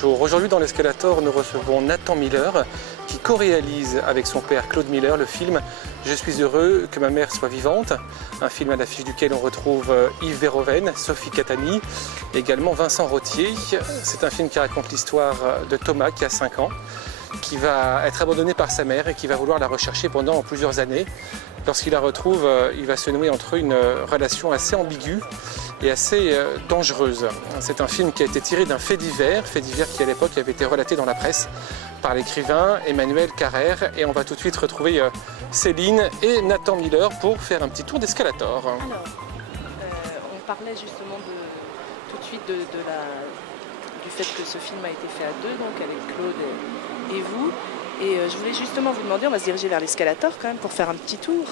Bonjour, aujourd'hui dans l'Escalator, nous recevons Nathan Miller qui co-réalise avec son père Claude Miller le film « Je suis heureux que ma mère soit vivante », un film à l'affiche duquel on retrouve Yves Verhoeven, Sophie Catani, également Vincent Rottier. C'est un film qui raconte l'histoire de Thomas qui a 5 ans, qui va être abandonné par sa mère et qui va vouloir la rechercher pendant plusieurs années. Lorsqu'il la retrouve, il va se nouer entre eux une relation assez ambiguë et assez dangereuse. C'est un film qui a été tiré d'un fait divers qui à l'époque avait été relaté dans la presse par l'écrivain Emmanuel Carrère. Et on va tout de suite retrouver Céline et Nathan Miller pour faire un petit tour d'Escalator. Alors, on parlait justement tout de suite du fait que ce film a été fait à deux, donc avec Claude et vous. Et je voulais justement vous demander, on va se diriger vers l'Escalator quand même pour faire un petit tour.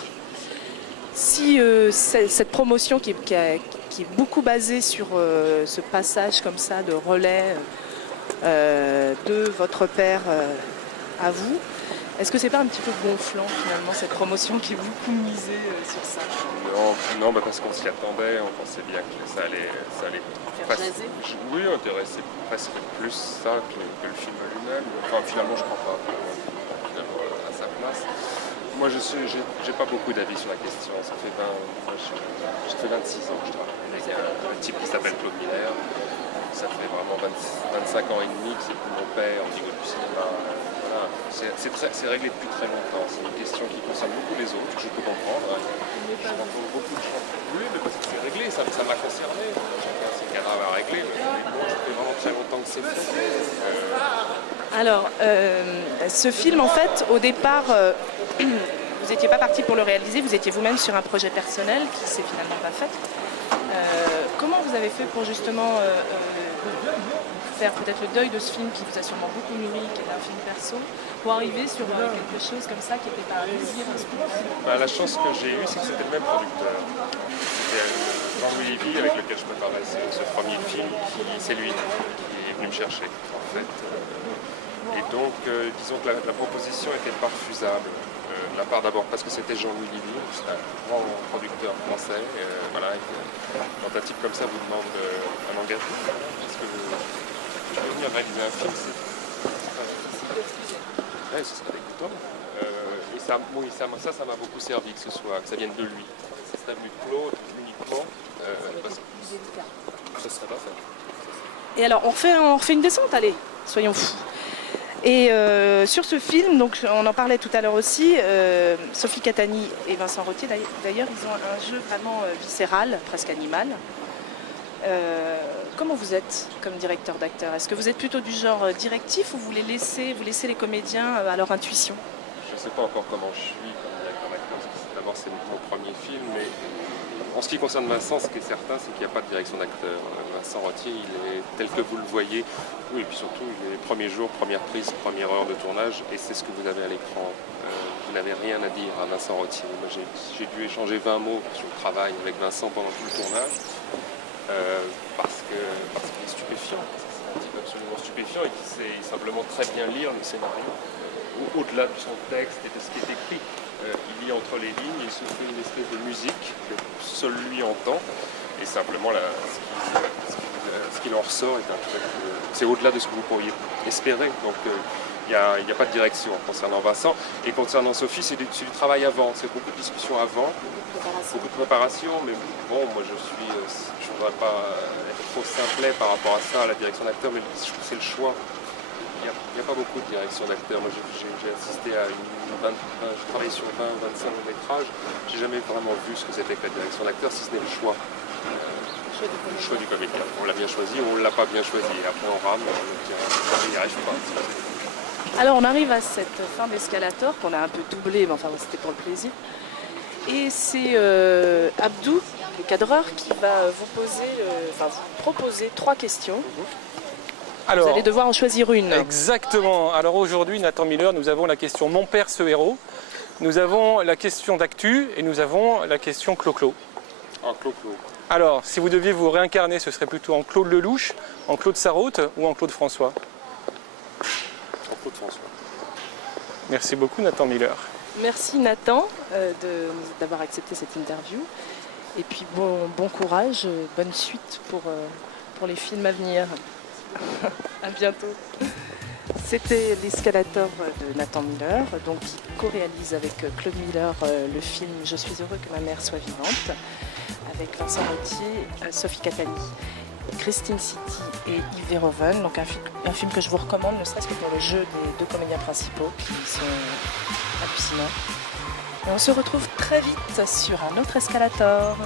Si cette promotion qui est beaucoup basée sur ce passage comme ça de relais de votre père à vous, est-ce que c'est pas un petit peu gonflant finalement cette promotion qui est beaucoup misée sur ça? Non, parce qu'on s'y attendait, on pensait bien que ça allait Faire jaser. Oui, intéresser presque plus ça que le film lui-même. Enfin, finalement, je ne crois pas finalement, à sa place. Moi, j'ai pas beaucoup d'avis sur la question. Ça fait j'ai fait 26 ans que je travaille avec un type qui s'appelle Claude Miller. Ça fait vraiment 25 ans et demi que c'est pour mon père au niveau du cinéma. Voilà. C'est réglé depuis très longtemps. C'est une question qui concerne beaucoup les autres, que je peux comprendre. J'entends beaucoup de gens. Oui, mais parce que c'est réglé, ça m'a concerné. C'est grave à régler, mais moi, ça fait vraiment très longtemps que c'est fait. Alors, ce film, en fait, au départ, vous n'étiez pas parti pour le réaliser, vous étiez vous-même sur un projet personnel qui s'est finalement pas fait. Comment vous avez fait pour justement faire peut-être le deuil de ce film qui vous a sûrement beaucoup nourri, qui est un film perso, pour arriver sur quelque chose comme ça qui n'était pas un désir, un scoop? La chance que j'ai eue, c'est que c'était le même producteur. C'était Jean-Louis Lévy, avec lequel je préparais ce premier film, c'est lui qui est venu me chercher, en fait. Et donc, disons que la proposition n'était pas refusable. De la part d'abord parce que c'était Jean-Louis Lévy, c'est un grand producteur français. Voilà, quand un type comme ça vous demande un engagement, est-ce que vous pouvez venir réaliser un film, ouais, ce serait dégoûtant. Et ça m'a beaucoup servi que ça vienne de lui. Ça serait venu de Claude uniquement. Ça serait pas fait. Et alors, on refait une descente, allez, soyons fous. Et sur ce film, donc on en parlait tout à l'heure aussi, Sophie Catani et Vincent Rottier, d'ailleurs, ils ont un jeu vraiment viscéral, presque animal. Comment vous êtes comme directeur d'acteur? Est-ce que vous êtes plutôt du genre directif ou vous laissez les comédiens à leur intuition? Je ne sais pas encore comment je suis comme directeur d'acteur, parce que d'abord c'est mon premier film, mais en ce qui concerne Vincent, ce qui est certain, c'est qu'il n'y a pas de direction d'acteur. Vincent Rottier, il est tel que vous le voyez, oui, et puis surtout, les premiers jours, première prise, première heure de tournage, et c'est ce que vous avez à l'écran. Vous n'avez rien à dire à Vincent Rottier. Moi, j'ai dû échanger 20 mots sur le travail avec Vincent pendant tout le tournage, parce qu'il est stupéfiant. C'est un type absolument stupéfiant et qui sait simplement très bien lire le scénario, au-delà de son texte et de ce qui est écrit. Il lit entre les lignes, il se fait une espèce de musique que seul lui entend, et simplement ce qu'il en ressort est un truc, c'est au-delà de ce que vous pourriez espérer. Donc il n'y a pas de direction concernant Vincent, et concernant Sophie, c'est du travail avant, c'est beaucoup de discussions avant, beaucoup de préparation, mais bon, moi je ne voudrais pas être trop simplet par rapport à ça, à la direction d'acteur, mais c'est le choix. Il n'y a pas beaucoup de direction d'acteur. Moi, j'ai assisté à je travaille sur 20-25 longs métrages. J'ai jamais vraiment vu ce que c'était que la direction d'acteur, si ce n'est le choix. Le choix du comédien. On l'a bien choisi ou on ne l'a pas bien choisi. Et après, on rame, on n'y arrive pas. Alors, on arrive à cette fin d'Escalator qu'on a un peu doublé, mais enfin, c'était pour le plaisir. Et c'est Abdou, le cadreur, qui va vous proposer 3 questions. Alors, vous allez devoir en choisir une. Exactement. Alors aujourd'hui, Nathan Miller, nous avons la question Mon père, ce héros. Nous avons la question d'actu et nous avons la question Clo-Clo. Ah, Clo-Clo. Alors, si vous deviez vous réincarner, ce serait plutôt en Claude Lelouch, en Claude Sarraute ou en Claude François? En Claude François. Merci beaucoup, Nathan Miller. Merci Nathan d'avoir accepté cette interview. Et puis bon courage, bonne suite pour les films à venir. À bientôt. C'était l'escalator de Nathan Miller, donc qui co-réalise avec Claude Miller le film Je suis heureux que ma mère soit vivante, avec Vincent Rottier, Sophie Catani, Christine City et Yves Verhoeven. Donc un film que je vous recommande, ne serait-ce que pour le jeu des deux comédiens principaux qui sont hallucinants. Et on se retrouve très vite sur un autre escalator.